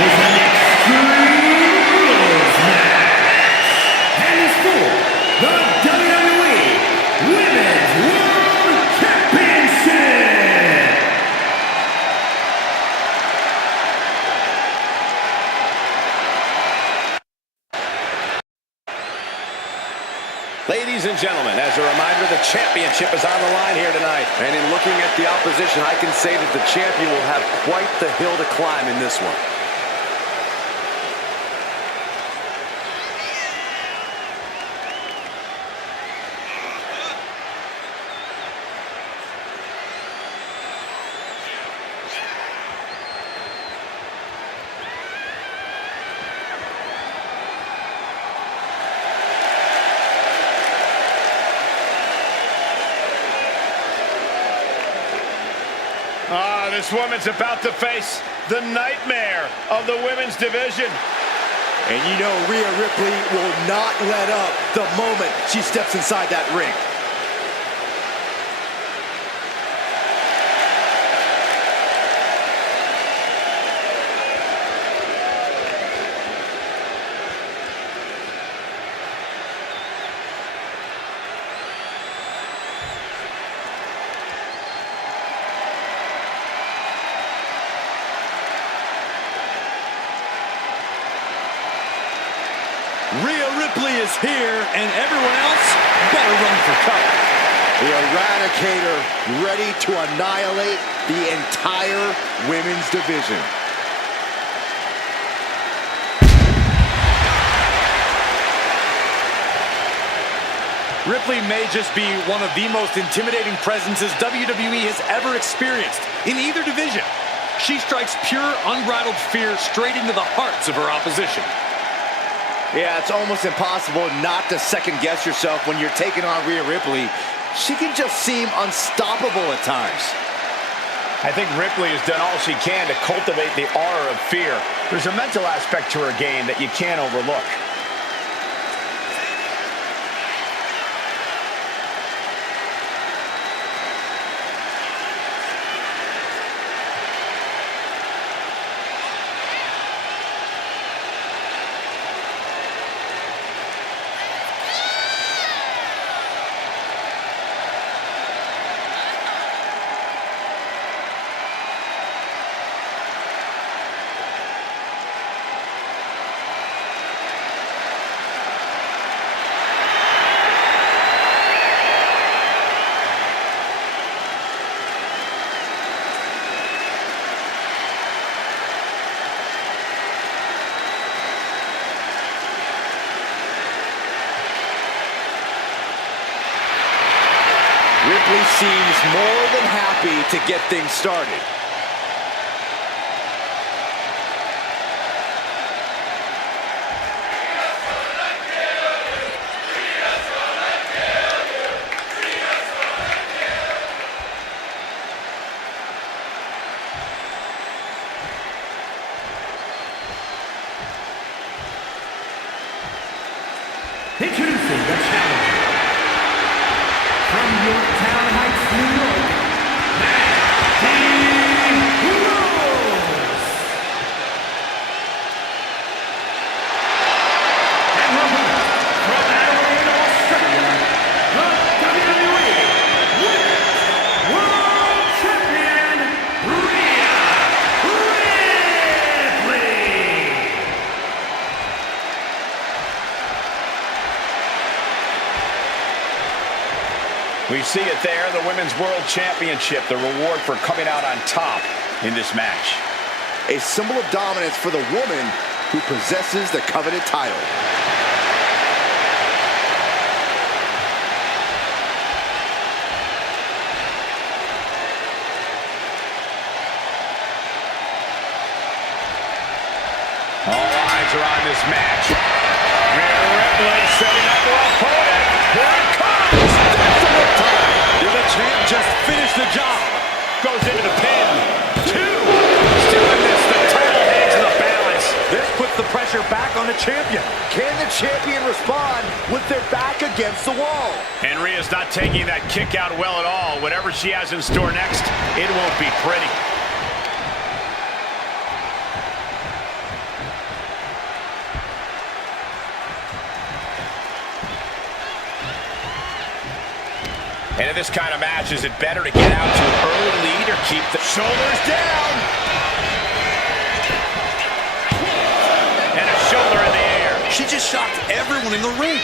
is an extreme rules match. And it's for the WWE Women's World Championship. Ladies and gentlemen, as a reminder, the championship is on the line here tonight. And in looking at the opposition, I can say that the champion will have quite the hill to climb in this one. This woman's about to face the nightmare of the women's division. And you know Rhea Ripley will not let up the moment she steps inside that ring. Rhea Ripley is here, and everyone else better run for cover. The Eradicator ready to annihilate the entire women's division. Ripley may just be one of the most intimidating presences WWE has ever experienced in either division. She strikes pure, unbridled fear straight into the hearts of her opposition. Yeah, it's almost impossible not to second-guess yourself when you're taking on Rhea Ripley. She can just seem unstoppable at times. I think Ripley has done all she can to cultivate the aura of fear. There's a mental aspect to her game that you can't overlook. Ripley seems more than happy to get things started. Introducing the challenger from Yorktown Heights, New York, Mandy Rose. And her opponent from Adelaide, Australia, the WWE Women's World Champion, Rhea Ripley. We see it there, the Women's World Championship, the reward for coming out on top in this match. A symbol of dominance for the woman who possesses the coveted title. All eyes are on this match. Rhea Ripley setting up her opponent. Here it comes. Did the champ just finish the job? Goes into the pin. Two. Still in this. The title hangs in the balance. This puts the pressure back on the champion. Can the champion respond with their back against the wall? And Rhea's not taking that kick out well at all. Whatever she has in store next, it won't be pretty. And in this kind of match, is it better to get out to an early lead or keep the shoulders down? And a shoulder in the air. She just shocked everyone in the ring.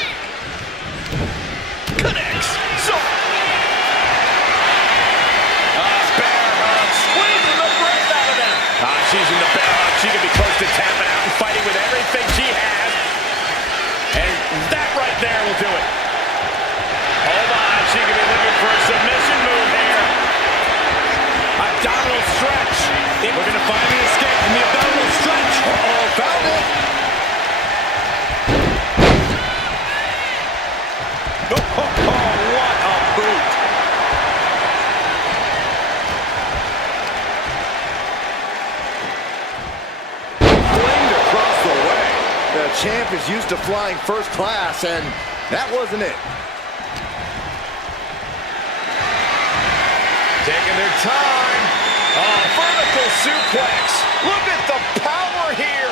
Connects. So. Bear hug. Squeezing the breath out of them. She's in the bear hug. She could be close to tapping out and fighting with everything she has. And that right there will do it. Hold on. She could be looking for a submission move here. Abdominal stretch. We're going to find the escape from the abdominal stretch. Uh-oh, found it. What a boot. Flamed across the way. The champ is used to flying first class, and that wasn't it. Taking their time. Oh, vertical suplex. Look at the power here.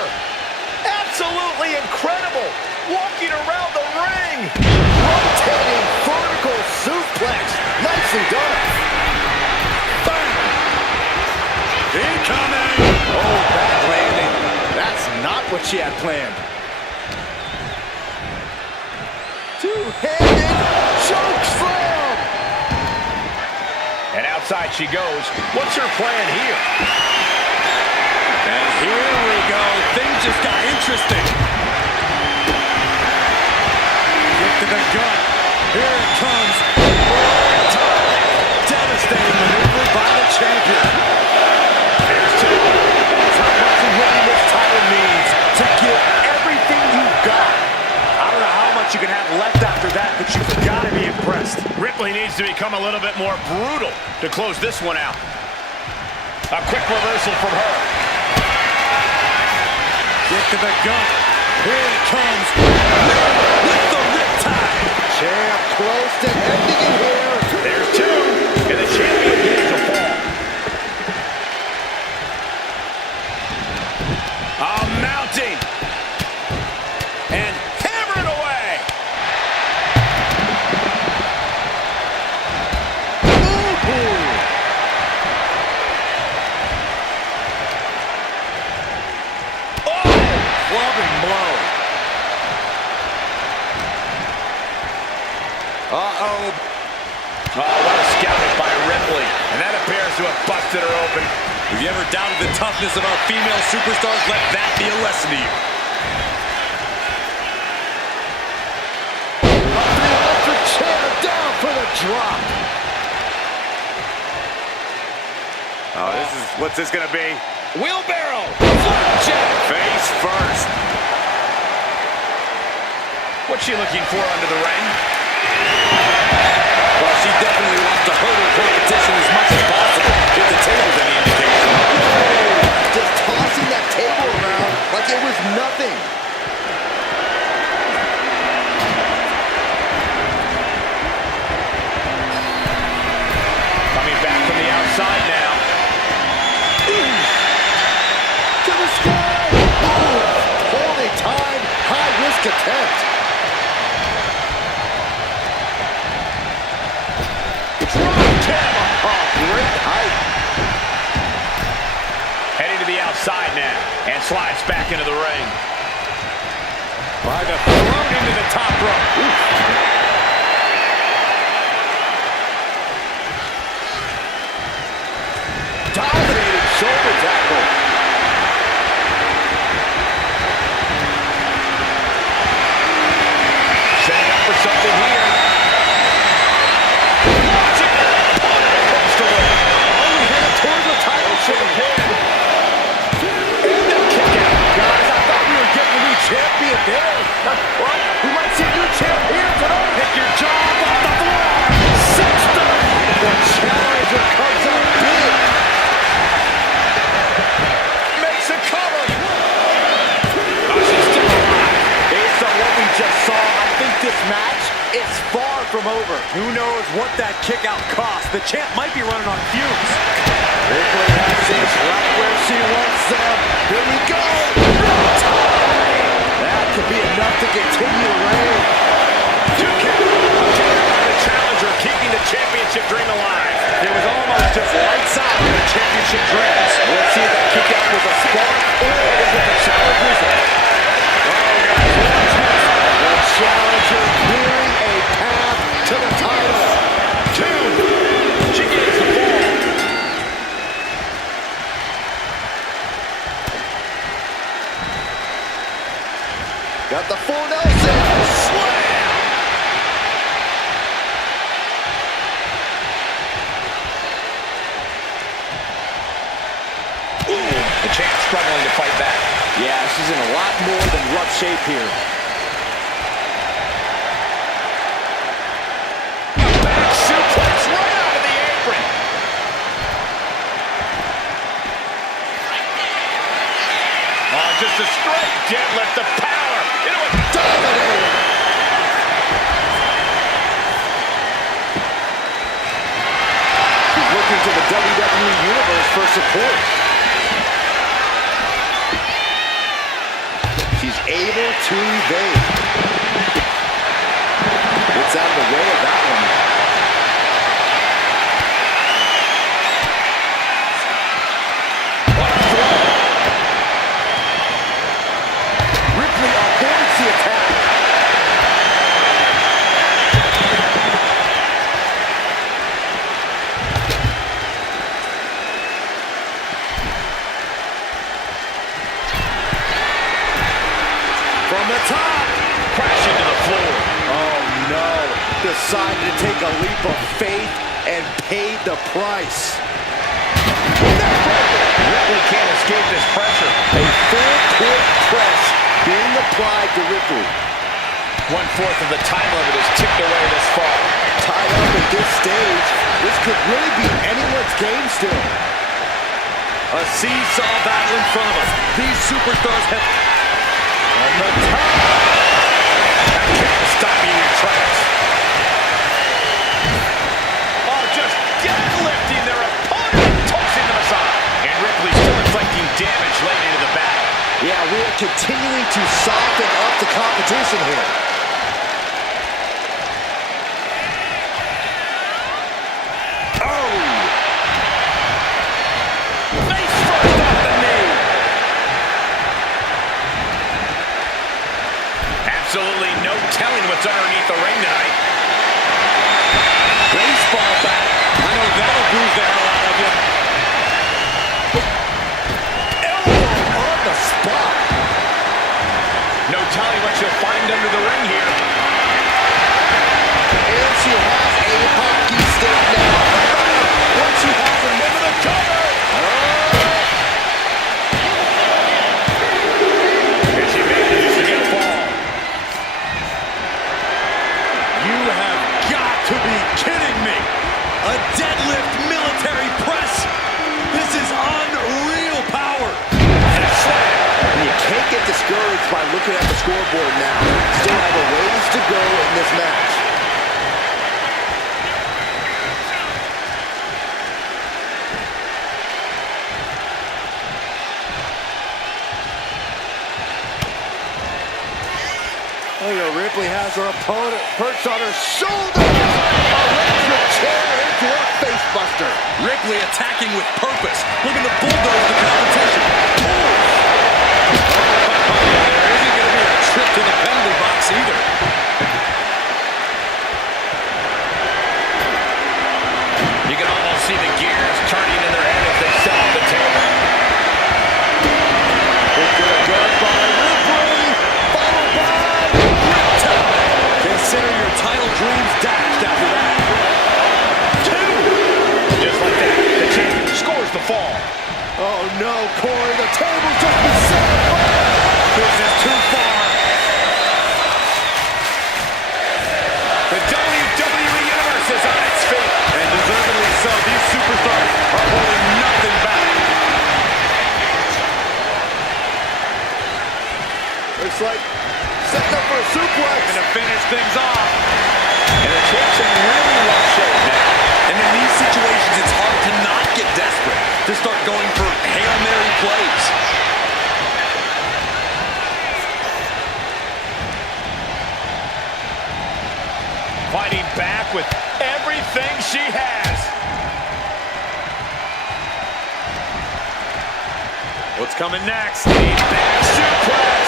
Absolutely incredible. Walking around the ring. Rotating vertical suplex. Nicely done. Bang. Incoming. Oh, bad landing. That's not what she had planned. Two-handed choke slam. And outside she goes. What's her plan here? And here we go. Things just got interesting. Kick to the gut. Here it comes. Devastating maneuver by the champion. Here's two. Top wrestling winning this title means to give everything you've got. I don't know how much you can have left after that, but you've got to be impressed. Ripley needs to become a little bit more brutal to close this one out. A quick reversal from her. Kick to the gut. Here it comes. With the riptide. Champ close to ending it here. There's two. And the champion gets a fall. Mounting. And hammering away. Clubbing blow. Uh-oh. Oh, what a scouting by Ripley. And that appears to have busted her open. If you ever doubted the toughness of our female superstars, let that be a lesson to you. Up the electric chair, down for the drop. Oh, what's this gonna be? Wheelbarrow. Flapjack. Face first. What's she looking for under the ring? Well, she definitely wants to hurt her competition as much as possible, if the table's any indication. Just tossing that table around like it was nothing. Coming back from the outside now. To the sky. Holding time, high risk attempt. Great height. Heading to the outside now. And slides back into the ring. By the throat into the top rope. Dominating shoulder tackle. Setting up for something here. Towards the title shot. And a kick out. Guys, I thought we were getting a new champion there. What? We might see a new champ here tonight. Pick your jaw off the floor. 6-30. The challenger comes up big. Makes a cover. Oh, she's still alive. Based on what we just saw, I think this match is far from over. Who knows what that kick out cost? The champ might be running on fumes. Ripley has things right where she wants them. Here we go. That could be enough to continue the reign. Two count. The challenger keeping the champion spark, or is it the challenge result? Oh, guys, watch this. The challenger clearing a path to the title. 2. She gains the ball. Got the full Nelson. Slam. The champ struggling to fight back. Yeah, she's in a lot more than rough shape here. Back suplex right out of the apron. Oh, just a straight deadlift of power. Into a Dominating. She's looking to the WWE Universe for support. She's able to evade. It's out of the way of that one. What a throw. Ripley avoids the attack. From the top. crashing to the floor. Oh no. Decided to take a leap of faith and paid the price. Ripley can't escape this pressure. A full court press being applied to Ripley. 1/4 of the time limit is ticked away this far. Tied up at this stage, this could really be anyone's game still. A seesaw battle in front of us. These superstars have... On the top. That can't stop you in your tracks. Oh, just deadlifting their opponent, tossing them aside. And Ripley still inflicting damage late into the battle. Yeah, we are continuing to soften up the competition here. Face first off the knee. Absolutely no telling what's underneath the ring tonight. Baseball bat. I know that'll bruise the hell out of you. Elbow on the spot. No telling what you'll find under the ring here. And she has a hockey stick now. Once she has him into the cover. And she manages to get a fall. You have got to be kidding me. A deadlift military press. This is unreal power. And a slam. You can't get discouraged by looking at the scoreboard now. Still have a ways to go in this match. Ripley has her opponent perched on her shoulders. Electric chair into her face buster. Ripley attacking with purpose, looking to bulldoze the competition. There isn't going to be a trip to the penalty box either. You can almost see the gears turning in their head as they set up the table. It's going to go by Ripley, followed by Consider your title dreams dashed after that. 2. Just like that, the champion scores the fall. oh no, Corey, the table's just been set up. This is too far. The WWE Universe is on its feet. And deservedly so, these superstars are holding nothing back. It's like setting up for a suplex. And to finish things off. And the champ's in really rough shape now. And in these situations, it's hard to not get desperate, to start going for Hail Mary plays. Fighting back with everything she has. What's what's coming next. Back suplex.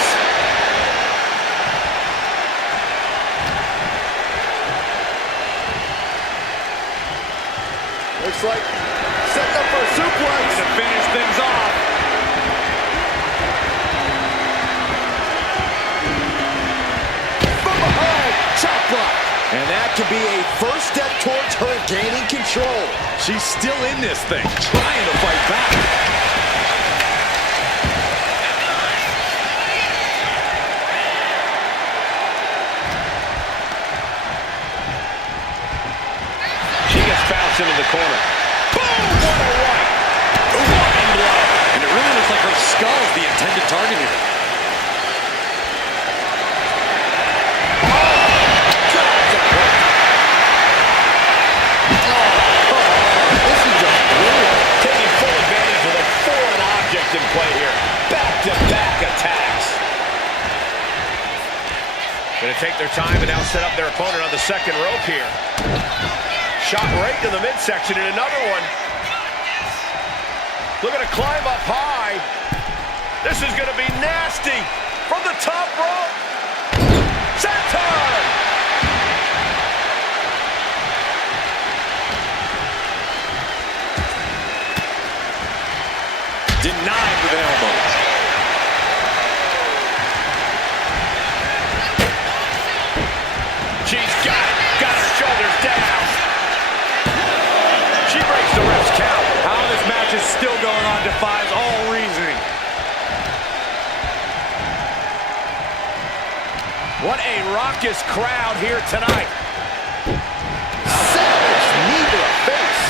Looks like setting up for a suplex. To finish things off. From behind, chop block. And that could be a first step towards her gaining control. She's still in this thing, trying to fight back. She gets bounced into the corner. Boom! What a right! Running blow. And it really looks like her skull is the intended target here. In play here. Back-to-back attacks. Going to take their time and now set up their opponent on the second rope here. Shot right to the midsection and another one. Looking to climb up high. This is going to be nasty. From the top rope. Senton! Denied with an elbow. She's got it. Got her shoulders down. She breaks the ref's count. How this match is still going on defies all reasoning. What a raucous crowd here tonight. Savage knee to the face.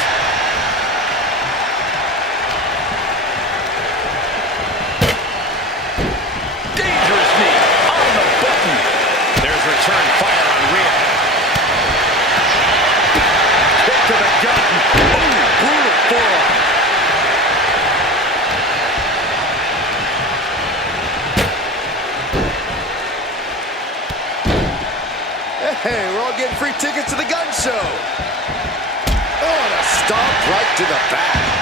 Dangerous knee on the button. There's return fire on Rhea. Kick to the gut. Oh, brutal forearm. Hey, we're all getting free tickets to the gun show. Oh, and a stomp right to the back.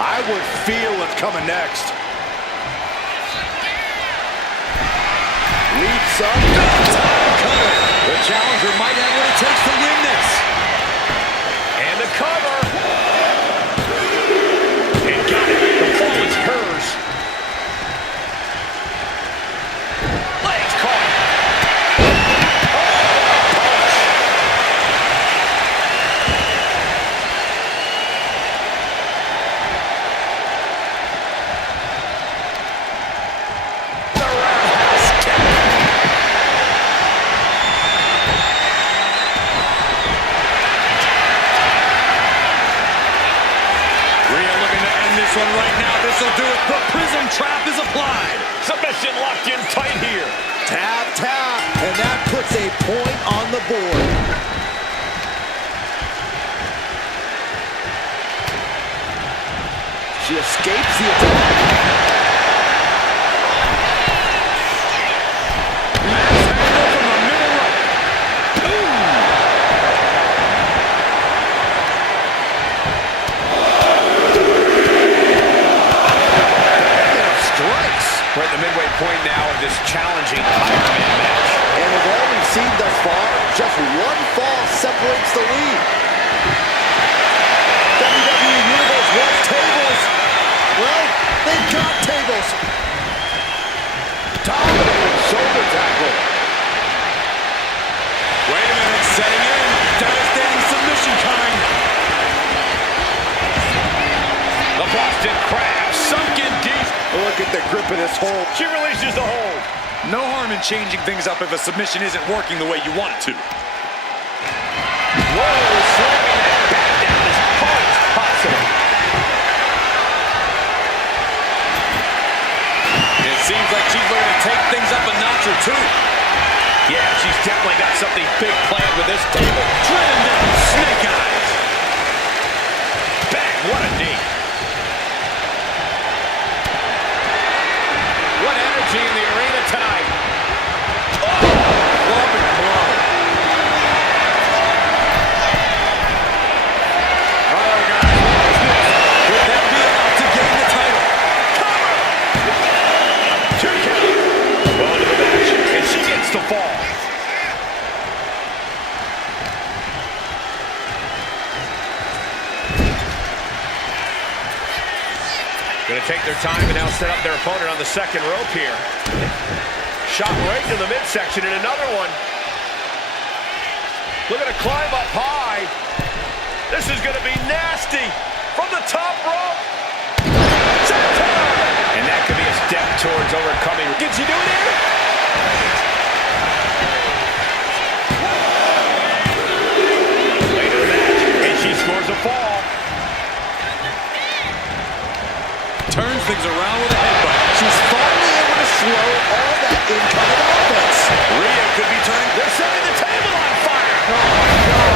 I would feel what's coming next. Leaps up. The challenger might have what it takes to win this. And the cover. And got it. The fall is hers. Legs caught. One right now, this will do it. The prism trap is applied. Submission locked in tight here. Tap, tap, and that puts a point on the board. She escapes the attack. We're at the midway point now of this challenging Iron Man match. And with all we've seen thus far, just one fall separates the lead. WWE Universe wants tables. Well, they've got tables. Dominating shoulder tackle. Wait a minute, setting in. Devastating submission coming. The Boston Crab sunk in deep. Look at the grip of this hold. She releases the hold. No harm in changing things up if a submission isn't working the way you want it to. Seems like she's learning to take things up a notch or two. Yeah, she's definitely got something big planned with this table. Driven down snake eyes. Bang, what a knee. What energy in the arena tonight. Loving blow. Oh, guys, what is this? Could that be enough to gain the title? Two count. Well into the match, and she gets the fall. Going to take their time and now set up their opponent on the second rope here. Shot right to the midsection and another one. Looking to climb up high. This is going to be nasty from the top rope. And that could be a step towards overcoming. Can she do it here? Later in the match, and she scores a fall. Turns things around with a headbutt. She's finally able to slow all that incoming offense. Rhea could be turning. They're setting the table on fire. Oh, my God.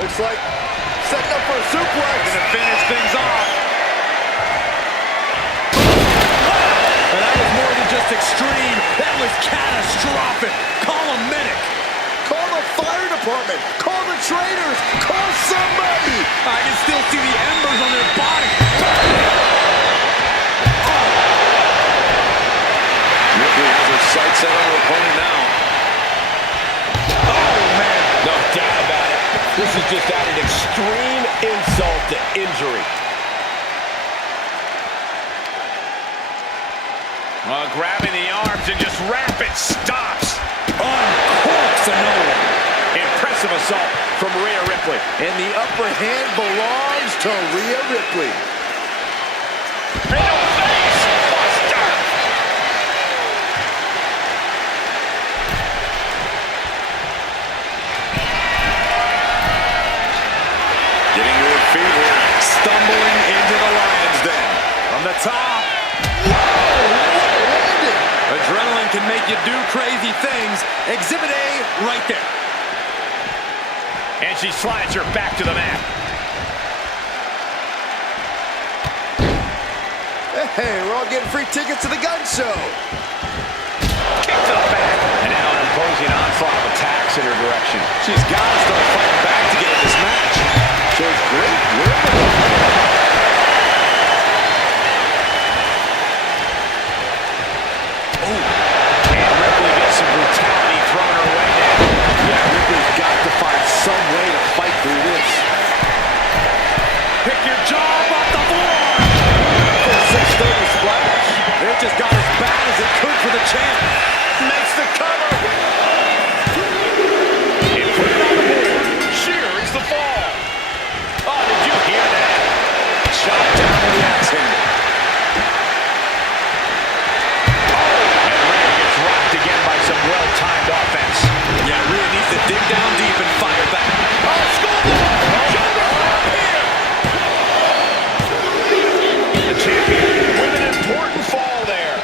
Looks like setting up for a suplex. Gonna finish things off. But that was more than just extreme. That was catastrophic. Call a medic. Call the fire department. Call the trainers. Call somebody. I can still see the embers on their body. Ripley has her sights set on her opponent now. Oh, man. No doubt about it. This is just added extreme insult to injury. Grabbing the arms and just rapid stops. Uncorks another one. Impressive assault from Rhea Ripley. And the upper hand belongs to Rhea Ripley. Into a face buster. Getting to her feet here. Stumbling into the lion's den. From the top. Adrenaline can make you do crazy things. Exhibit A right there. And she slides her back to the mat. Hey, we're all getting free tickets to the gun show. Kick to the back. And now an imposing onslaught of attacks in her direction. She's got to start fighting back to get in this match. Shows great will. And Ripley gets some brutality thrown her way now. Yeah, Ripley's got to find some way to fight through this. Pick your jaw off the floor. 630 splash. It just got as bad as it could for the champ. Makes the cover. And put it on the board. Sheer is the fall. Oh, did you hear that? Shot down with the axe handle. And Rhea gets rocked again by some well-timed offense. Yeah, Rhea needs to dig down deep and fire back. Oh, scoreboard! Shoulder up here! The champion with an important fall there.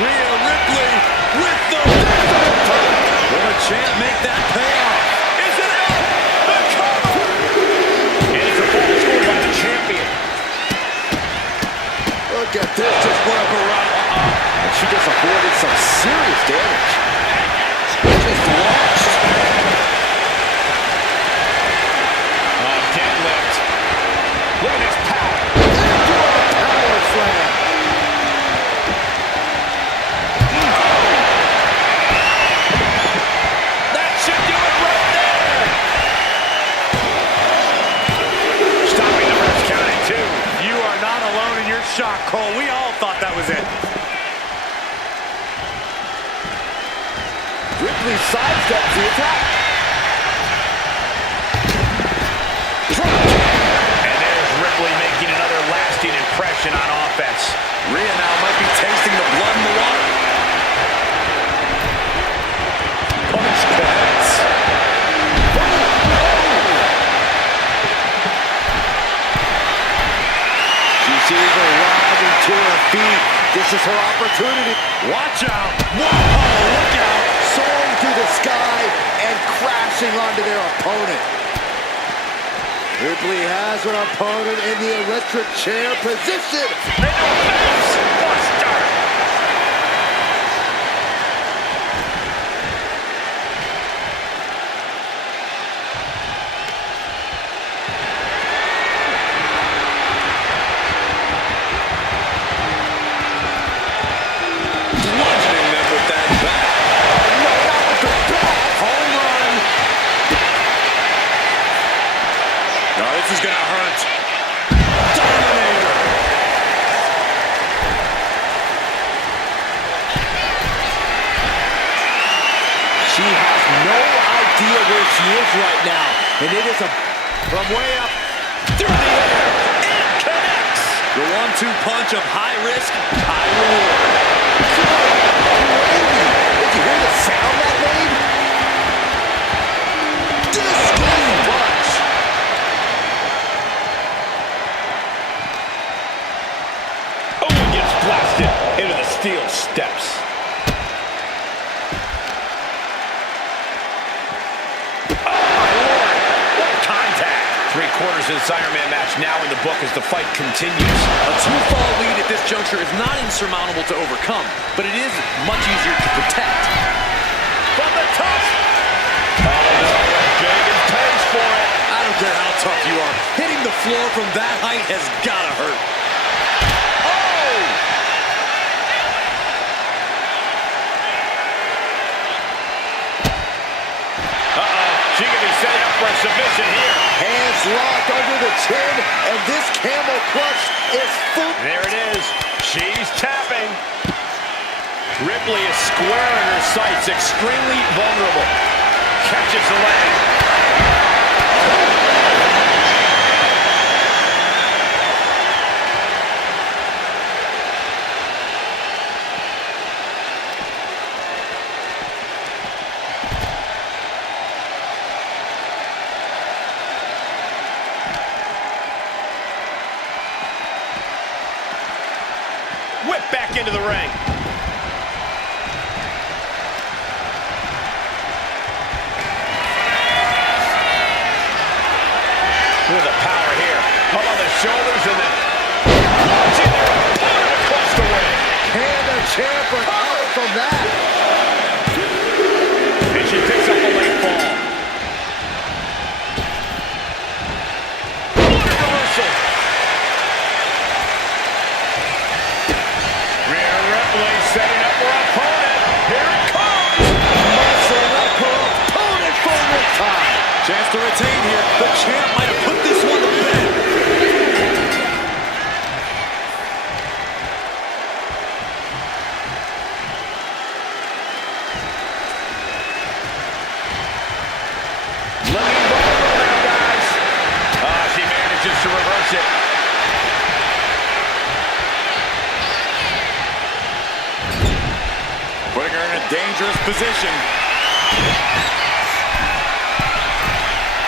Rhea Ripley with the... Will the champ make that pay off? Is it out? The cover! And it's a fall scored by the champion. Look at this, just went up around. And she just avoided some serious damage. Just launched. Deadlift. Look at this power. Into a power slam. That should do it. Ripley sidesteps the attack. And there's Ripley making another lasting impression on offense. Rhea now might be tasting the blood in the water. Punch connects. She sees her rising to her feet. This is her opportunity. Watch out. Whoa, look out. Soaring through the sky and crashing onto their opponent. Ripley has her opponent in the electric chair position. Bludgeoning them with that bat. No, not with the bat. Home run. No, this is going to hurt. Dominator. She has no idea where she is right now. And it is From way up. Through the air. It connects. The 1-2 punch of high risk, high reward. Did you hear the sound that made? Disgusting punch. Oh, he gets blasted into the steel steps. Oh, my Lord. What contact. 3/4 of this Iron Man match now in the book as the fight continues. A 2-fall lead at this juncture is not insurmountable to overcome, but it is much easier to protect. From the top. Oh, no, big and pays for it. I don't care how tough you are. Hitting the floor from that height has got to hurt. She can be setting up for a submission here. Hands locked under the chin, and this camel clutch is full. There it is. She's tapping. Ripley is square in her sights, extremely vulnerable. Catches the leg. Whip back into the ring. Look at the power here. Up on the shoulders and then launching their opponent across the ring. Can the champ recover from that? And she picks up a late fall. What a reversal. Rhea Ripley setting up her opponent. Here it comes. Muscling up her opponent for the time. Chance to retain here. The champ might have put this one to bed. Looking vulnerable now, guys. She manages to reverse it. Putting her in a dangerous position.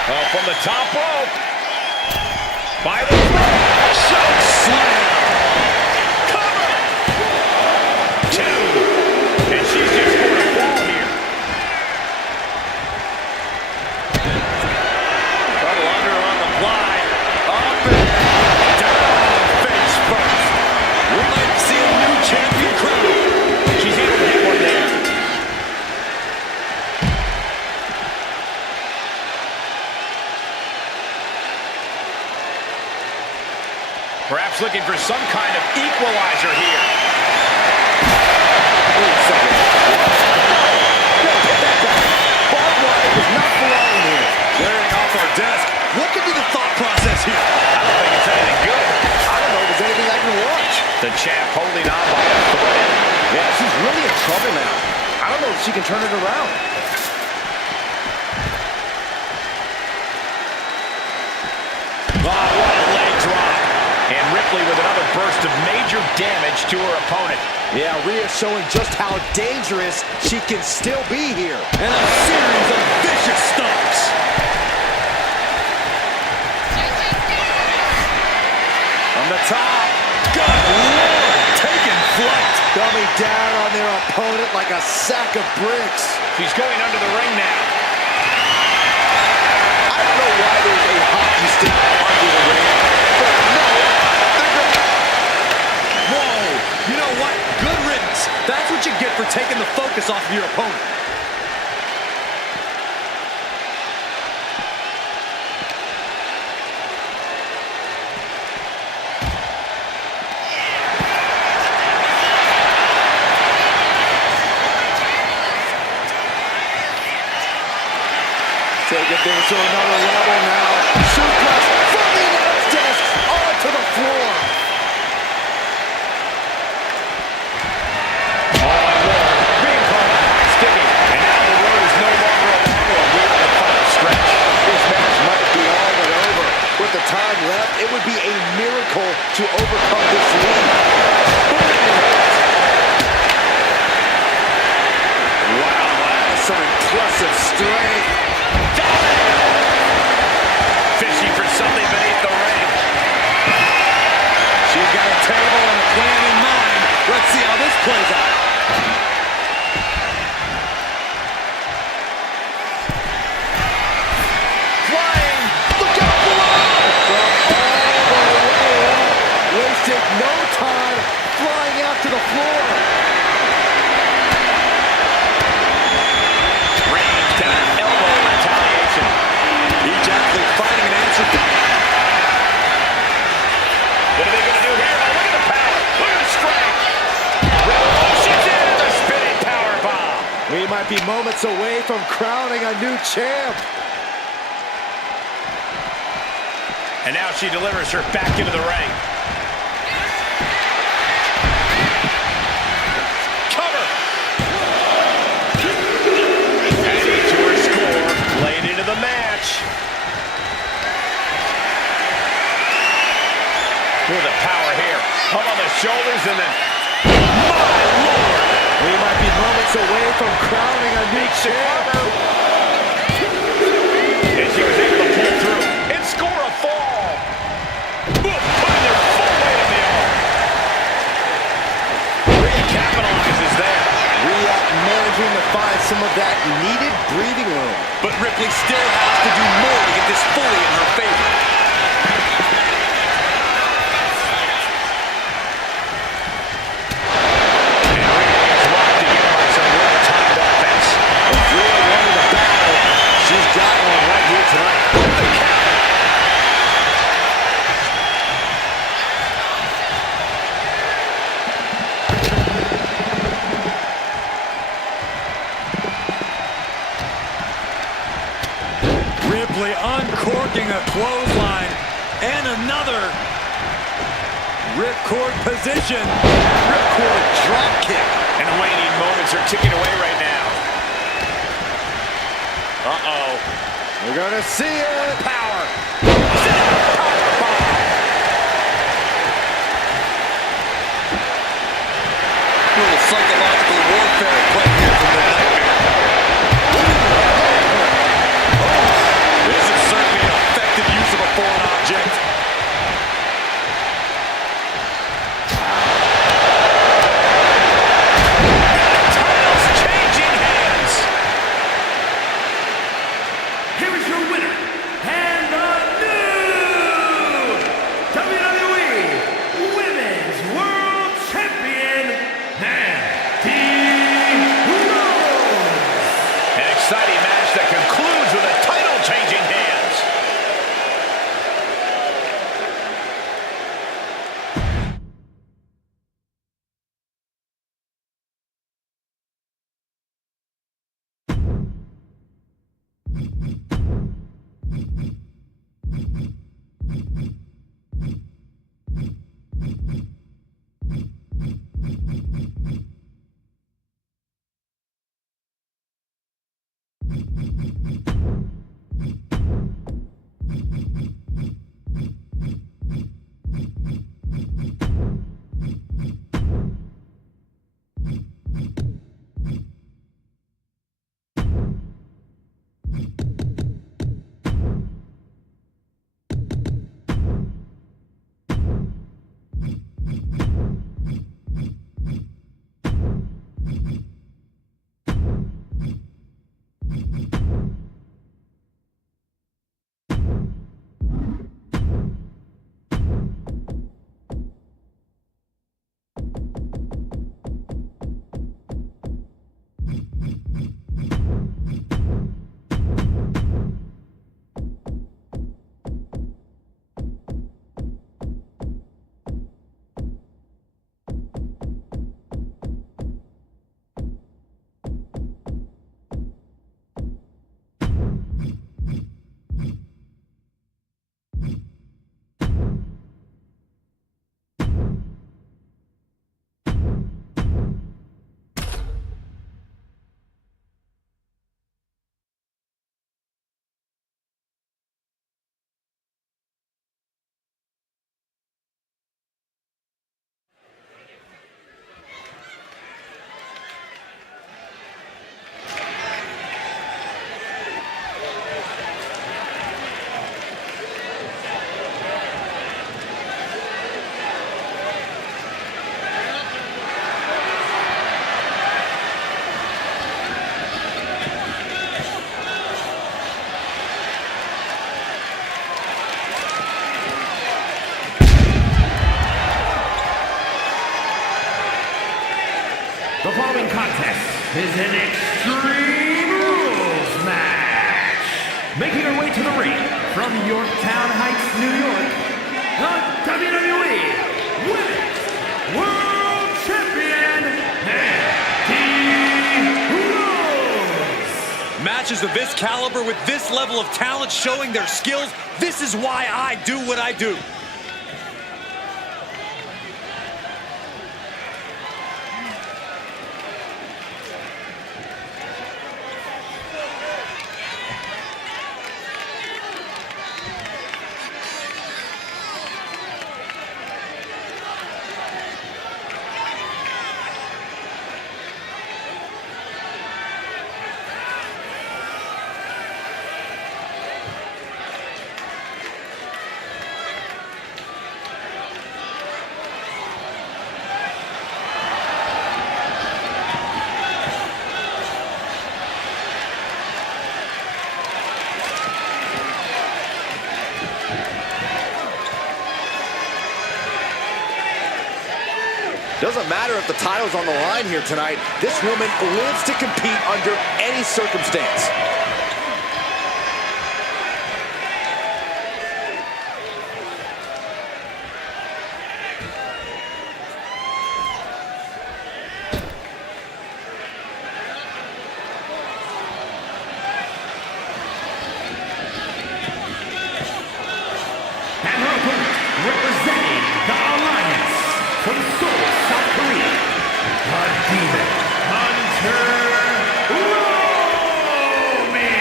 Oh, from the top rope. By the throat. Choke slam. Cover. 2. And she's just going to fall here. Trouble under on the fly. Up and down. Face first. We might see a new champion crown. She's able to get one there. Perhaps looking for some kind of equalizer here. Wait a second. Yeah, put that back. Barbed wire does not belong here. Clearing off our desk. What could be the thought process here? I don't think it's anything good. I don't know if there's anything I can watch. The champ holding on by a thread. Yeah, she's really in trouble now. I don't know if she can turn it around. Oh, what a leg drop. And Ripley with another burst of major damage to her opponent. Yeah, Rhea showing just how dangerous she can still be here. And a series of vicious stomps. From the top. Good Lord, taking flight. Coming down on their opponent like a sack of bricks. She's going under the ring now. I don't know why there's a hockey stick under the ring, but no, they're gonna... Whoa, you know what? Good riddance. That's what you get for taking the focus off of your opponent. Taking things to another level now. Suplex from the announce desk onto the floor. Oh, Lord, being called out sticky. And now the road is no longer along or we're in the final stretch. This match might be all but over. With the time left, it would be a miracle to overcome this lead. Wow, that is some impressive strength. Fishing for something beneath the ring. She's got a table and a plan in mind. Let's see how this plays out. Flying! Look out below! From all the way up. Wasted no time flying out to the floor. Range down, elbow retaliation. Each athlete finding an answer. What are they going to do here? Oh, look at the power. Look at the strength. Revolution's in the spinning power bomb. We might be moments away from crowning a new champ. And now she delivers her back into the ring. Cover. Adding to her score. Played into the match. Look at the power here. Up on the shoulders and then... My Lord! We might be moments away from crowning a new champ. And she was able to pull through and score a fall. Boom, putting their full weight on the arm. Rhea capitalizes there. Rhea managing to find some of that needed breathing room. But Ripley still has to do more to get this fully in her favor. And Rhea gets locked again by some well-timed offense. If Rhea wanted a battle, she's got one right here tonight. The count. Ripley uncorking a clothesline and another ripcord position. Ripcord drop kick. And the waning moments are ticking away right now. Uh-oh. We're gonna see it. Power. Little psychological warfare play here from the Nightmare. This is certainly an effective use of a foreign object. Titles changing hands. Here is your winner, and the new WWE Women's World Champion, Mandy Rose. An exciting match that concludes with a title-changing hands. The following contest is an Extreme Rules match. Making her way to the ring from Yorktown Heights, New York, the WWE Women's World Champion, Mandy Rose. Matches of this caliber with this level of talent showing their skills, this is why I do what I do. Doesn't matter if the title's on the line here tonight. This woman lives to compete under any circumstance. And her opponent, representing the Alliance from Seoul, South Korea, the Demon Hunter Romy.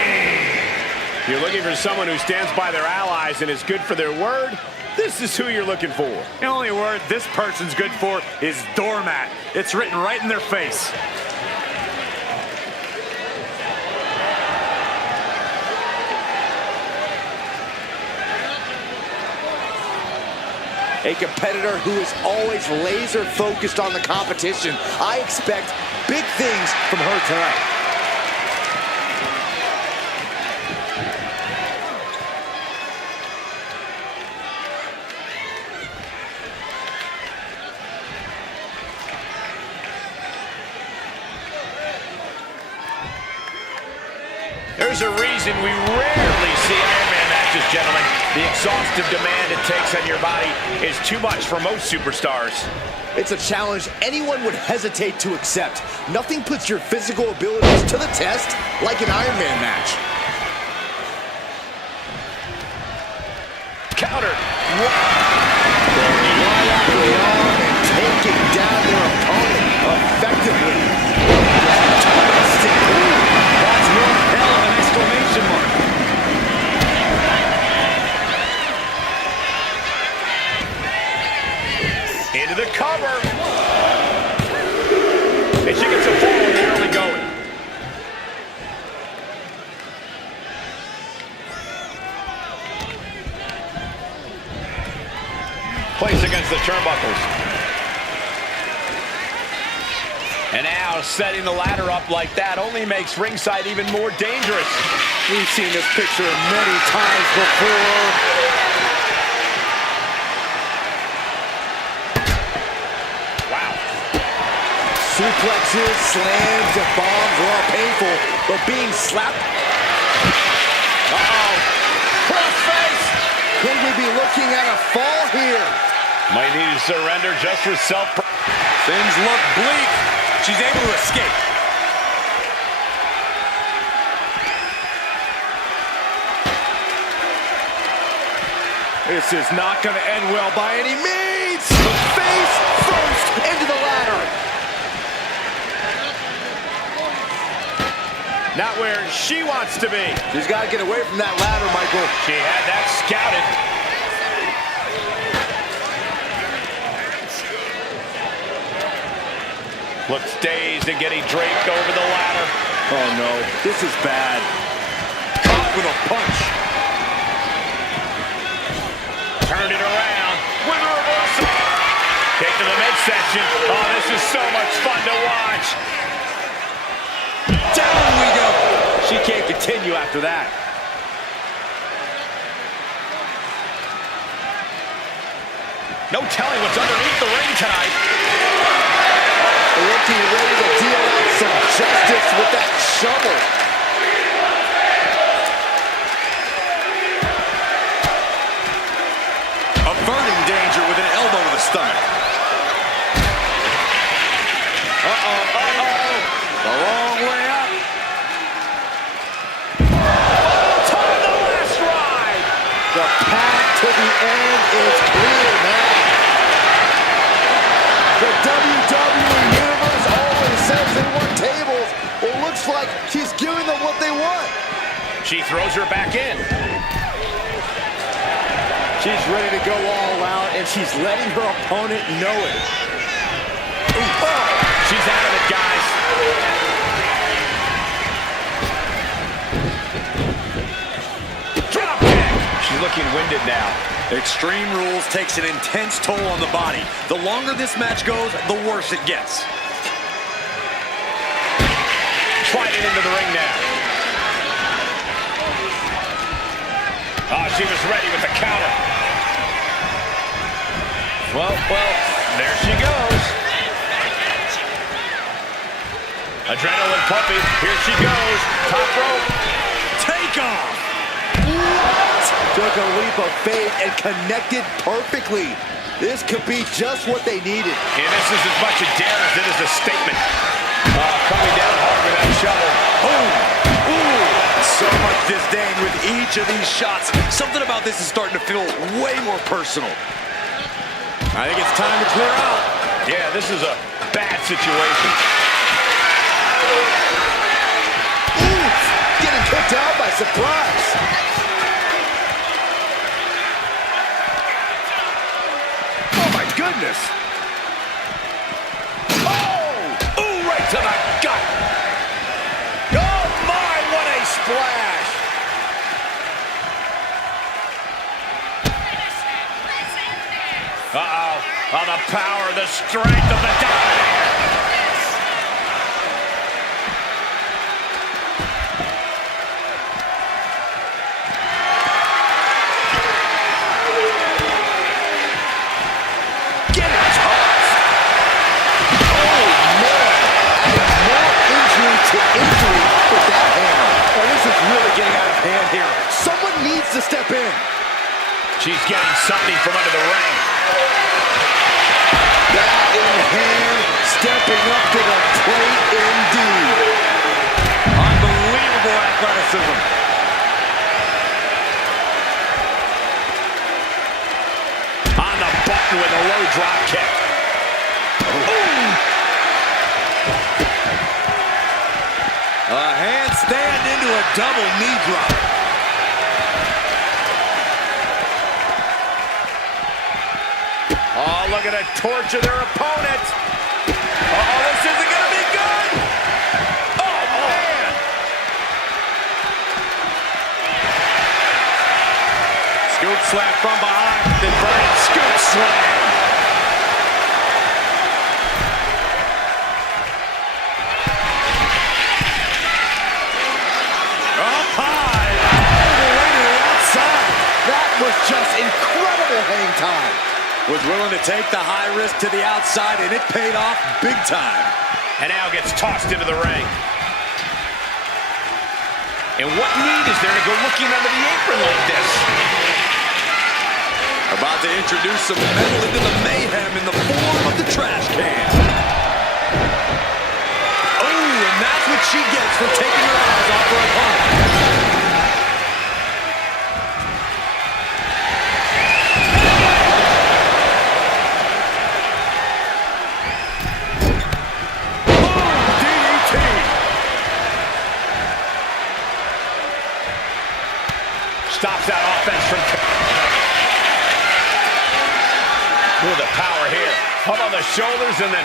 If you're looking for someone who stands by their allies and is good for their word, this is who you're looking for. The only word this person's good for is doormat. It's written right in their face. A competitor who is always laser focused on the competition. I expect big things from her tonight. There's a reason we rarely see Iron Man matches, gentlemen. The exhaustive demand it takes on your body is too much for most superstars. It's a challenge anyone would hesitate to accept. Nothing puts your physical abilities to the test like an Iron Man match. Counter. Right after the arm and taking down their opponent effectively. Twisting. Ooh, that's one hell of an placed against the turnbuckles. And now setting the ladder up like that only makes ringside even more dangerous. We've seen this picture many times before. Wow. Suplexes, slams, and bombs are all painful, but being slapped. Uh-oh. Crossface. Could we be looking at a fall here? Might need to surrender just for self. Things look bleak. She's able to escape. This is not going to end well by any means. Face first into the ladder. Not where she wants to be. She's got to get away from that ladder, Michael. She had that scouted. Looks dazed and getting draped over the ladder. Oh no, this is bad. Caught with a punch. Turned it around with a reversal. Kick to the midsection. Oh, this is so much fun to watch. Down we go. She can't continue after that. No telling what's underneath the ring tonight. Looking ready to deal out some justice with that shovel. Averting danger with an elbow to the stomach. Uh-oh, uh-oh. The long way up. Time the last ride. The path to the end is clear now. The WWE Universe always says they want tables. Well, looks like she's giving them what they want. She throws her back in. She's ready to go all out, and she's letting her opponent know it. Ooh, oh. She's out of it, guys. Drop kick. She's looking winded now. Extreme Rules takes an intense toll on the body. The longer this match goes, the worse it gets. Sliding into the ring now. Oh, she was ready with the counter. Well, there she goes. Adrenaline pumping. Here she goes. Top rope. Take off. Took a leap of faith and connected perfectly. This could be just what they needed. And this is as much a dare as it is a statement. Coming down hard with that shovel. Boom. Ooh. So much disdain with each of these shots. Something about this is starting to feel way more personal. I think it's time to clear out. Yeah, this is a bad situation. Oof! Getting kicked out by surprise. Oh my goodness! Oh! Ooh, right to the gut. Oh my, what a splash! Uh-oh. Oh, the power, the strength of the Dominator. Get it tossed! Oh man! Adding more injury to injury with that hammer. Oh, this is really getting out of hand here. Someone needs to step in. She's getting something from under the ring. Bat in hand, stepping up to the plate indeed. Unbelievable athleticism. On the button with a low drop kick. Ooh. A handstand into a double knee drop. Oh, look at it torture their opponent. Oh, this isn't going to be good. Oh, man. Scoop slam from behind, then burning scoop slam. Up high, all the way to the outside. That was just incredible hang time. Was willing to take the high risk to the outside, and it paid off big time. And now gets tossed into the ring. And what need is there to go looking under the apron like this? About to introduce some metal into the mayhem in the form of the trash can. Oh, and that's what she gets for taking her eyes off her opponent. Stops that offense from... With the power here. Up on the shoulders and then...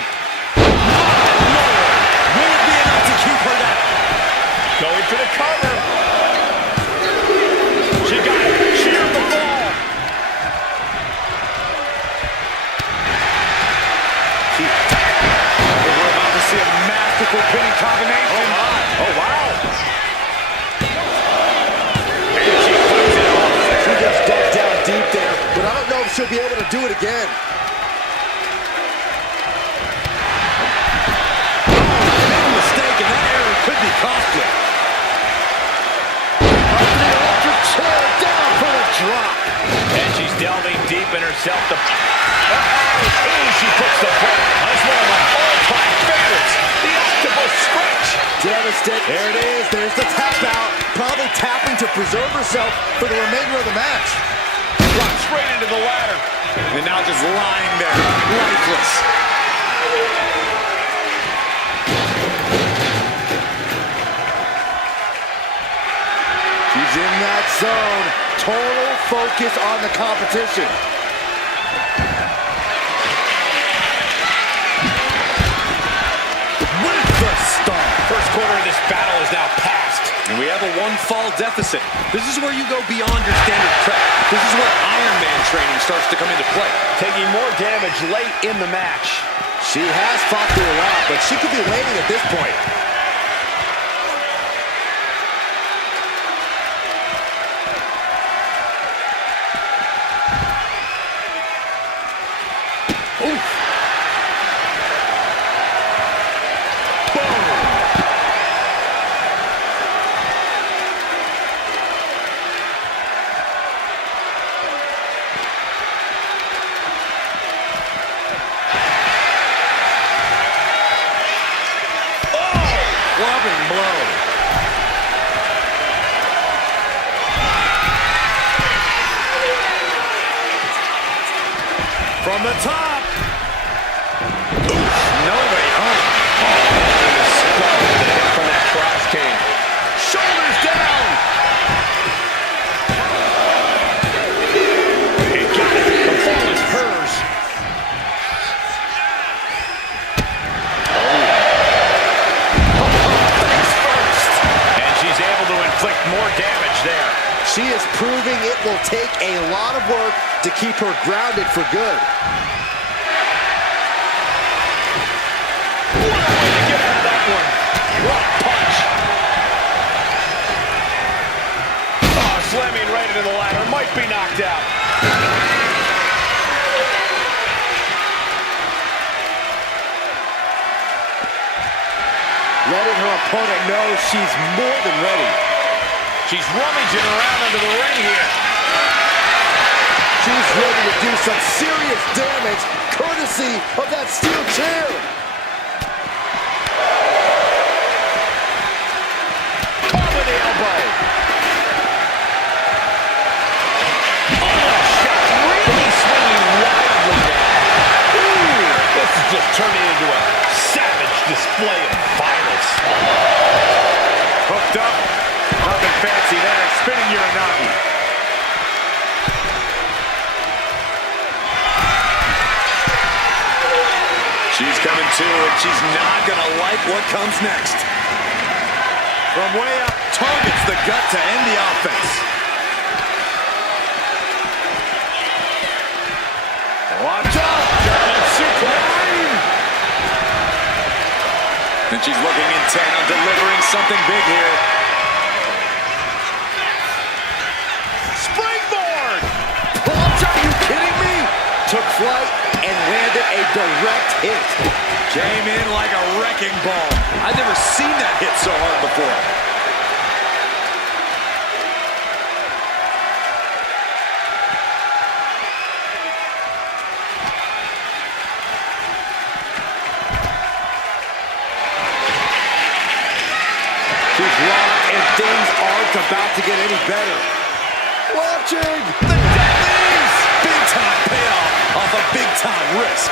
Will it be enough to keep her down? Going for the cover. She got it. She earned the ball. We're about to see a masterful pinning combination. Oh, my. Oh, wow. She just dug down deep there, but I don't know if she'll be able to do it again. Big mistake, and that error could be costly. Up to the electric chair, down for the drop. And she's delving deep in herself. Ooh, she puts the foot. That's one of my all-time favorites. The octopus stretch. Devastating. There it is. There's the tap out. Probably tapping to preserve herself for the remainder of the match. Dropped straight into the ladder. And now just lying there, lifeless. She's in that zone. Total focus on the competition. With the stomp. First quarter of this battle is now past. And we have a one-fall deficit. This is where you go beyond your standard prep. This is where Iron Man training starts to come into play. Taking more damage late in the match. She has fought through a lot, but she could be waiting at this point. Loving blow. From the top. No way home. From that trash can. Shoulders down. He got it. The fall is hers. Inflict more damage there. She is proving it will take a lot of work to keep her grounded for good. What a way to get out of that one. What a punch. Oh, slamming right into the ladder. Might be knocked out. Letting her opponent know she's more than ready. She's rummaging around under the ring here. She's ready to do some serious damage, courtesy of that steel chair. Caught with the elbow. Oh, shot really swinging wildly there. Ooh, this is just turning into a savage display of violence. Hooked up. Nothing fancy there. Spinning Uranagi. She's coming to, and she's not going to like what comes next. From way up, targets the gut to end the offense. And she's looking intent on delivering something big here. Springboard! What? Are you kidding me? Took flight and landed a direct hit. Came in like a wrecking ball. I've never seen that hit so hard before. She's locked and things aren't about to get any better. Watching The deadlies! Big time payoff off a big time risk.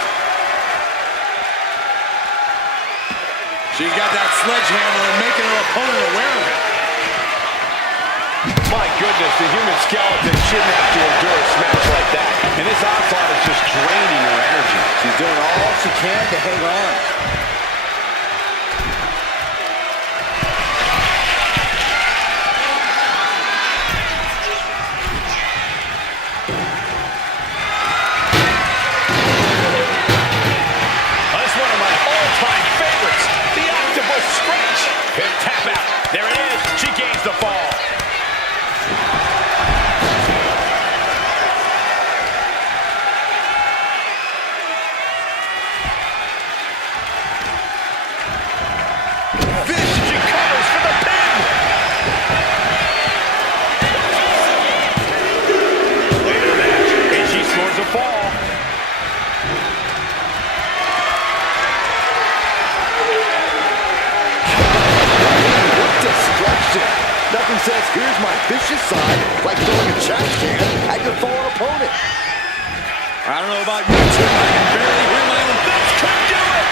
She's got that sledgehammer and making her opponent aware of it. My goodness, the human skeleton shouldn't have to endure a smash like that. And this onslaught is just draining her energy. she's doing all she can to hang on. That's one of my all-time favorites, the octopus stretch. Hip tap out. There it is. She gains the fall. She covers for the pin. Later match, and she scores a fall. What destruction! Nothing says, here's my vicious side, like throwing a trash can at your fallen opponent. I don't know about you two, I can barely hear my own thoughts. Could do it!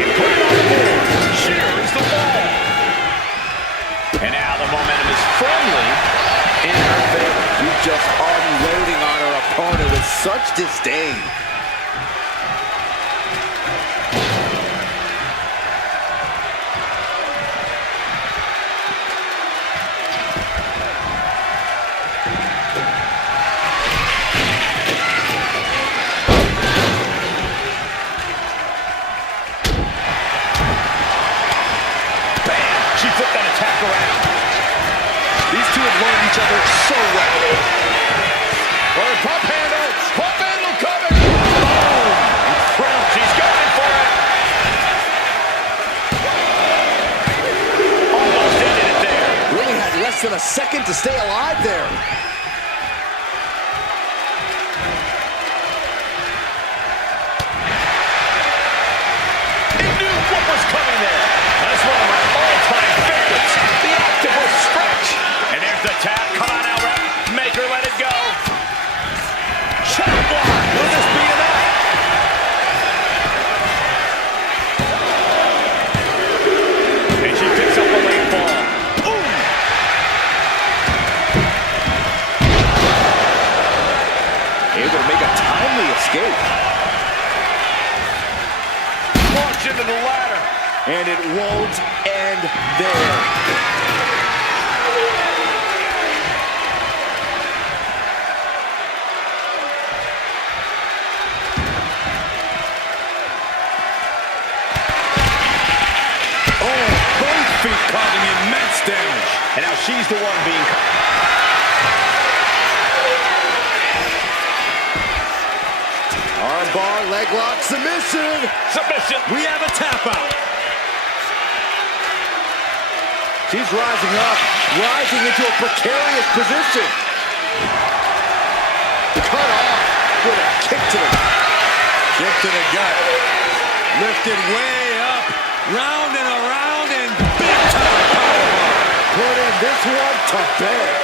And put it on the board. Shears the ball. And now the momentum is firmly in her favor. She's just unloading on her opponent with such disdain. She flipped that attack around. These two have learned each other so well. Or a pump handle. Pump handle coming. Boom. Incredible. She's going for it. Almost ended it there. Really had less than a second to stay alive there. He knew what was coming there. That's one of my all-time favorites, the octopus stretch. And there's the tap. Come on now, ref. Make her let it go. Chop block. Will this be enough? And she picks up a late ball. Ooh. Able to make a timely escape. Launch into the ladder. And it won't end there. Oh, both feet causing immense damage. And now she's the one being... Armbar, leg lock, submission. Submission. We have a tap out. She's rising up, rising into a precarious position. Cut off with a kick to the Kick to the gut. Lifted way up. Round and around and big time powerbomb. putting this one to bed.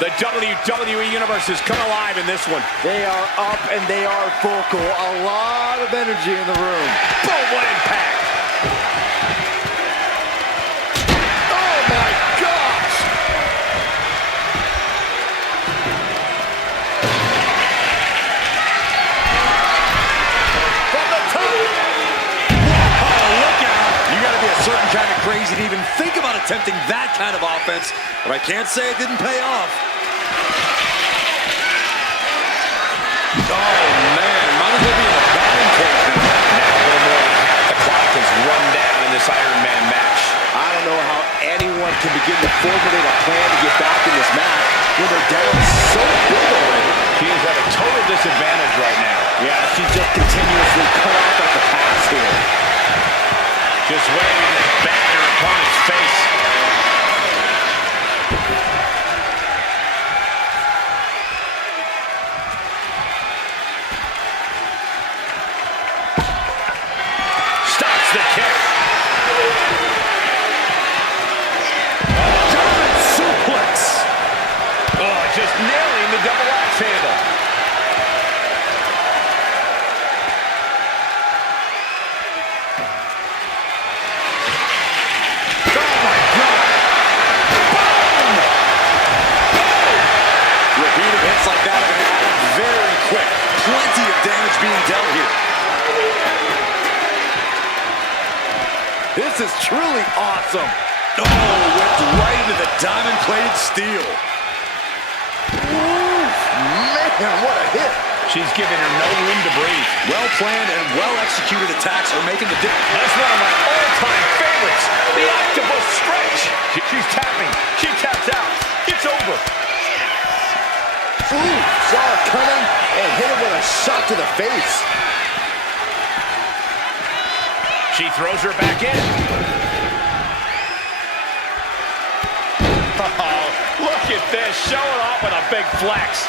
The WWE Universe has come alive in this one. They are up and they are vocal. A lot of energy in the room. Boom, what impact! Oh my gosh! From the top! Oh, look out! You gotta be a certain kind of crazy to even think about attempting that kind of offense, but I can't say it didn't pay off. Oh, man, might as well be in the batting cage now. Now a little more than half the clock has run down in this Iron Man match. I don't know how anyone can begin to formulate a plan to get back in this match when they're down so big already. She is at a total disadvantage right now. Yeah, she just continuously cut off at the pass here. Just waving that bat in her opponent's face. Stops the kick. German suplex. Oh, just nailing the double axe handle. Repeated hits like that are going to add up very quick. Plenty of damage being dealt here. This is truly awesome. Oh, whipped right into the diamond-plated steel. Ooh, man, what a hit. She's giving her no room to breathe. Well-planned and well-executed attacks are making the difference. That's one of my all-time favorites. The octopus stretch. She's tapping. She taps out. It's over. Ooh, saw it coming and hit it with a shot to the face. She throws her back in. Oh, look at this. Showing off with a big flex.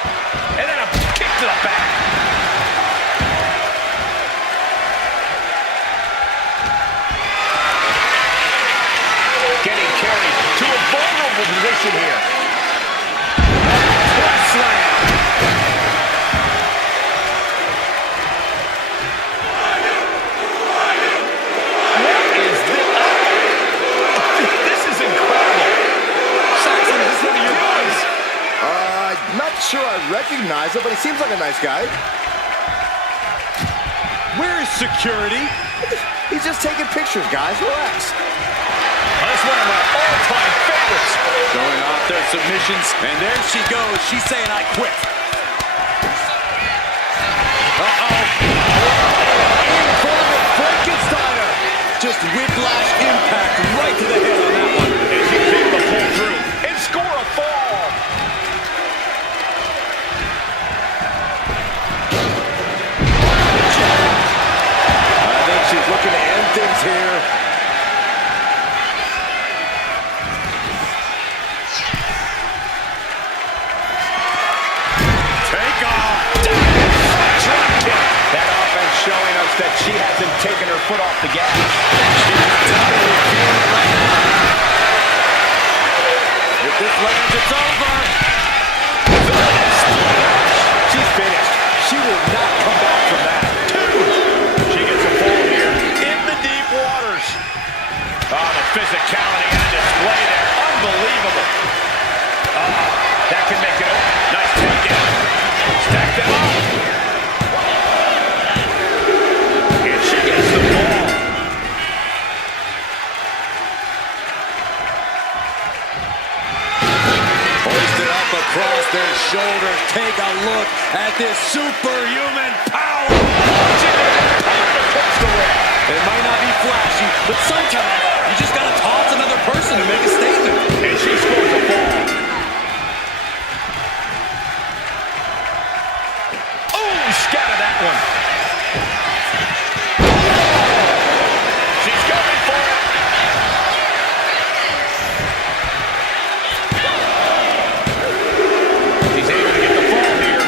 And then a kick to the back. Getting carried to a vulnerable position here. What slam. What is this? This is incredible. Saxon, is this one of your buddies? Not sure I recognize it, but he seems like a nice guy. Where is security? He's just taking pictures, guys. Relax. That's one of my all-time favorites. Showing off their submissions, and there she goes. She's saying, I quit. Inverted Frankensteiner. Just whiplash impact right to the head on that one. And she's able to pull through and score a fall. I think she's looking to end things here. Take off. Drop kick. That offense showing us that she hasn't taken her foot off the gas. If this lands, it's over. She's finished. She will not come back from that. She gets a fall here in the deep waters. Oh, the physicality on display there. Unbelievable. That can make it over. Nice takedown. Stack them up. And she gets the ball. Hoisted up across their shoulders. Take a look at this superhuman power. It might not be flashy, but sometimes you just gotta toss another person to make a statement. And she scores a ball. Oh, scattered that one. She's going for it. She's able to get the fall here.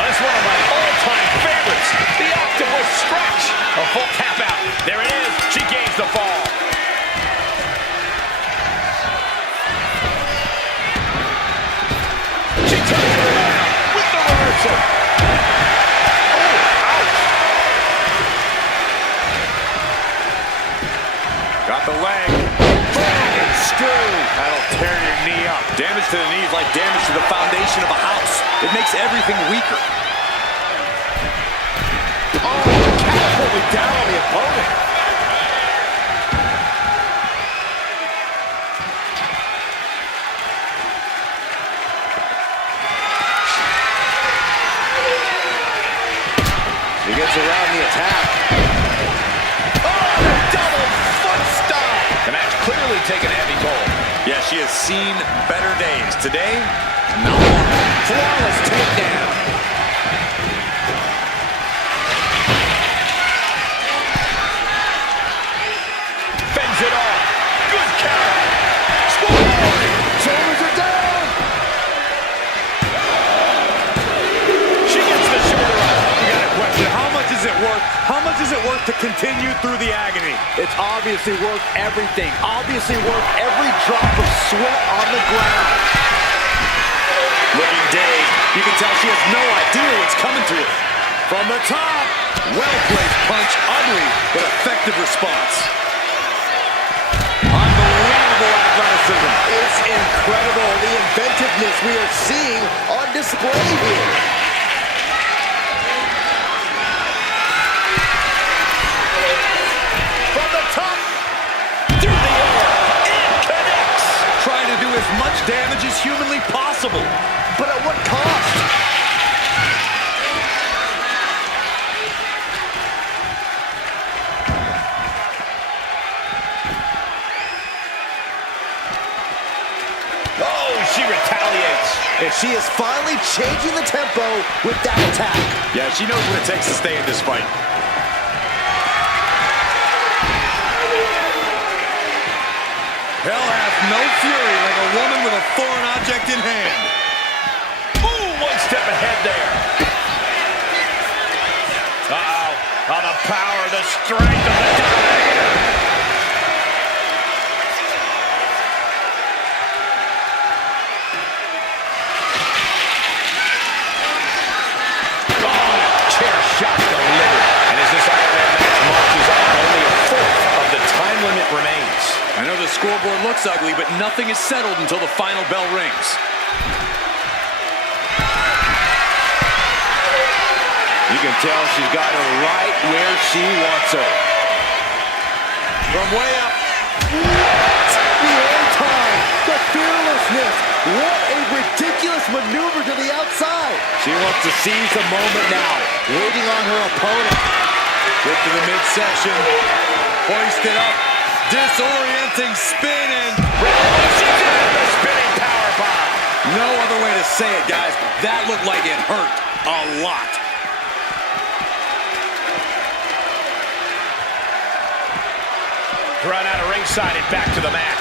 That's one of my all-time favorites. The octopus stretch. A full tap out. There it is. She gains the fall. She turns it around with the reversal. Oh, ouch. Got the leg. Dragon screw. That'll tear your knee up. Damage to the knee is like damage to the foundation of a house. It makes everything weaker. Oh, Pulling down on the opponent. He gets around the attack. Oh, the double foot stomp! The match clearly taking a heavy toll. Yeah, she has seen better days. Today, not one. Flawless takedown. Fends it off. Good counter. Squad. Shoulders are down. She gets the shoulder up. We got a question. How much is it worth? How much is it worth to continue through the agony? It's obviously worth everything. Obviously worth every drop of sweat on the ground. Looking dazed. You can tell she has no idea what's coming to her. From the top. Well-placed punch. Ugly, but effective response. Unbelievable athleticism. It's incredible, the inventiveness we are seeing on display here. From the top. Through the air. It connects. Trying to do as much damage as humanly possible. But at what cost? Oh, she retaliates. And she is finally changing the tempo with that attack. Yeah, she knows what it takes to stay in this fight. Hell hath no fury like a woman with a foreign object in hand. Ooh, one step ahead there. Uh-oh. Oh, the power, the strength of the Dominator. Oh, chair shot delivered. And as this Iron Man match marches on, only a fourth of the time limit remains. I know the scoreboard looks ugly, but nothing is settled until the final bell rings. You can tell she's got her right where she wants her. From way up. What? The air time, the fearlessness. What a ridiculous maneuver to the outside. She wants to seize the moment now, waiting on her opponent. Get to the midsection. Hoist it up. Disorienting spin and She's in the spinning power bomb. no other way to say it, guys. That looked like it hurt a lot. Run out of ringside and back to the mat.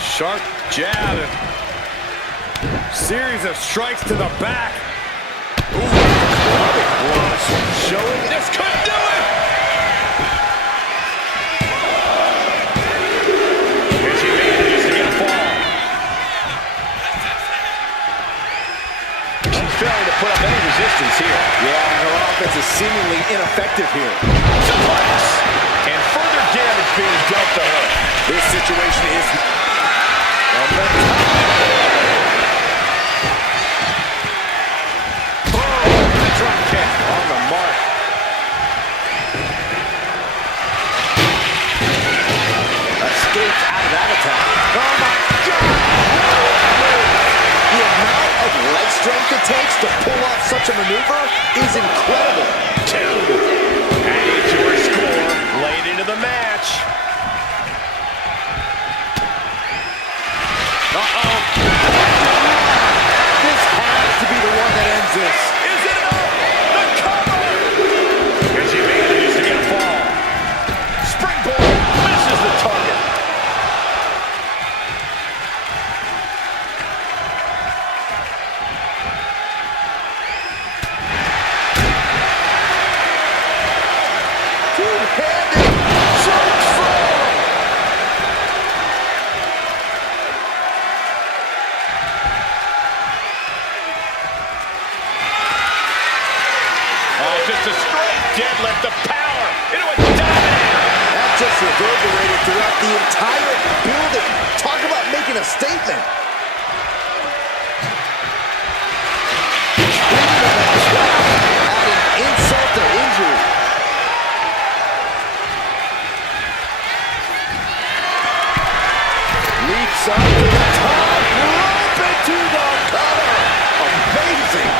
Sharp jab and series of strikes to the back. Ooh, clubbing blows, showing This could do it. And she manages to get a fall. She's failing to put up any resistance here. Yeah, her offense is seemingly ineffective here. Suplex. And further damage being dealt to her. This situation is from the top. The drop kick on the mark. Escapes out of that attack. Oh my God! The amount of leg strength it takes to pull off such a maneuver is incredible. Adding to her score late into the match. Uh-oh. This has to be the one that ends this. Is it enough? The cover! And she manages to get a fall. Springboard misses the target. Two-handed choke slam. Oh, just a straight deadlift of power into a dominator. just reverberated throughout the entire building. Talk about making a statement. Adding insult to injury. Leaps up to the top, rope into the cover. Amazing.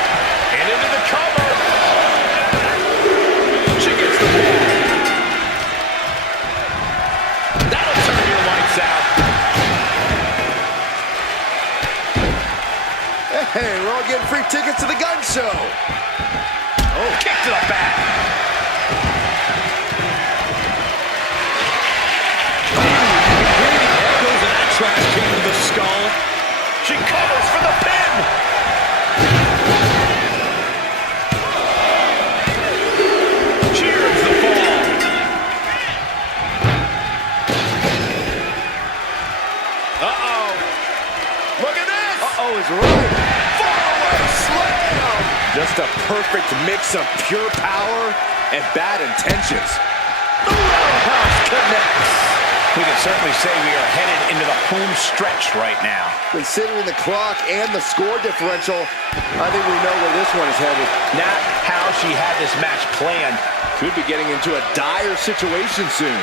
And into the cover. She gets the ball. That'll turn your lights out. Hey, we're all getting free tickets to the gun show. Oh, kick to the back. Echoes of that trash can to the skull. She covers for the pin. Cheers the fall. Uh-oh. Look at this. Uh-oh is right. Faraway slam. Just a perfect mix of pure power and bad intentions. The roundhouse connects. We can certainly say we are headed into the home stretch right now. Considering the clock and the score differential, I think we know where this one is headed. Not how she had this match planned. Could be getting into a dire situation soon.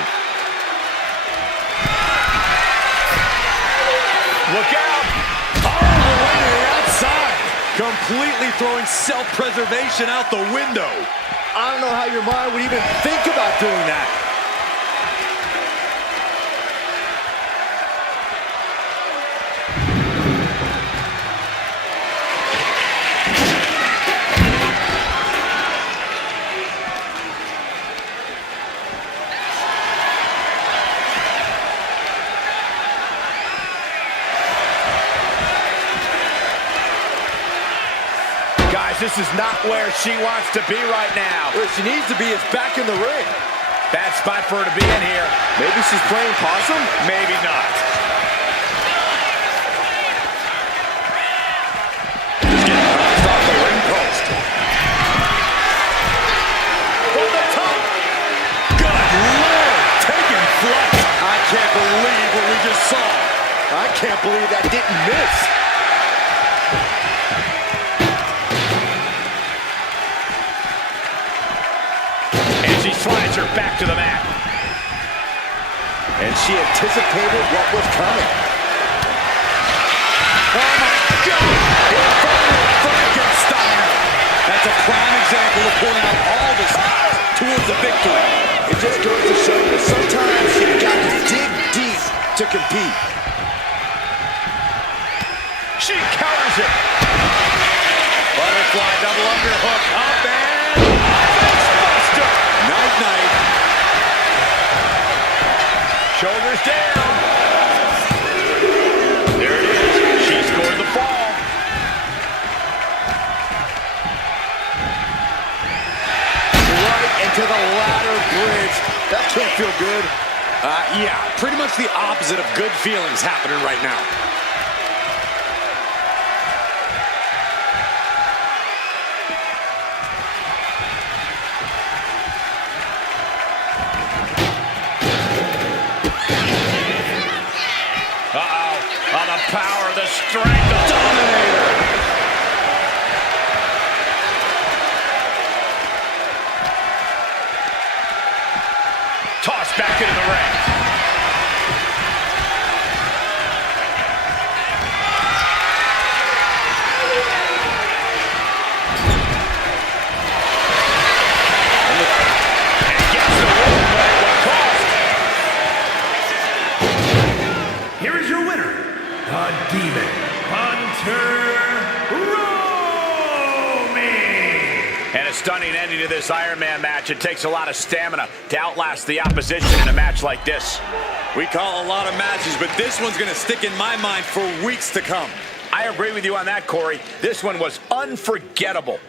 Look out. All the way to the outside. Completely throwing self-preservation out the window. I don't know how your mind would even think about doing that. This is not where she wants to be right now. Where she needs to be is back in the ring. Bad spot for her to be in here. Maybe she's playing possum? Maybe not. She's getting bounced off the ring post. From the top. Good Lord, taking flight. I can't believe what we just saw. I can't believe that didn't miss. She slides her back to the mat. And she anticipated what was coming. Oh my God! Frankenstein! That's a prime example of pulling out all the stops towards the victory. It just goes to show you that sometimes you've got to dig deep to compete. She counters it. Butterfly double underhook up and facebuster. Night-night. Shoulders down. There it is. She scored the fall. Right into the ladder bridge. That can't feel good. Yeah, pretty much the opposite of good feelings happening right now. Oh, the power, the strength, the dominator. Tossed back into the ring. And gets the win, but at what cost? Here is your winner, the Demon Hunter Romy. And a stunning ending to this Iron Man match. It takes a lot of stamina to outlast the opposition in a match like this. We call a lot of matches, but this one's going to stick in my mind for weeks to come. I agree with you on that, Corey. This one was unforgettable.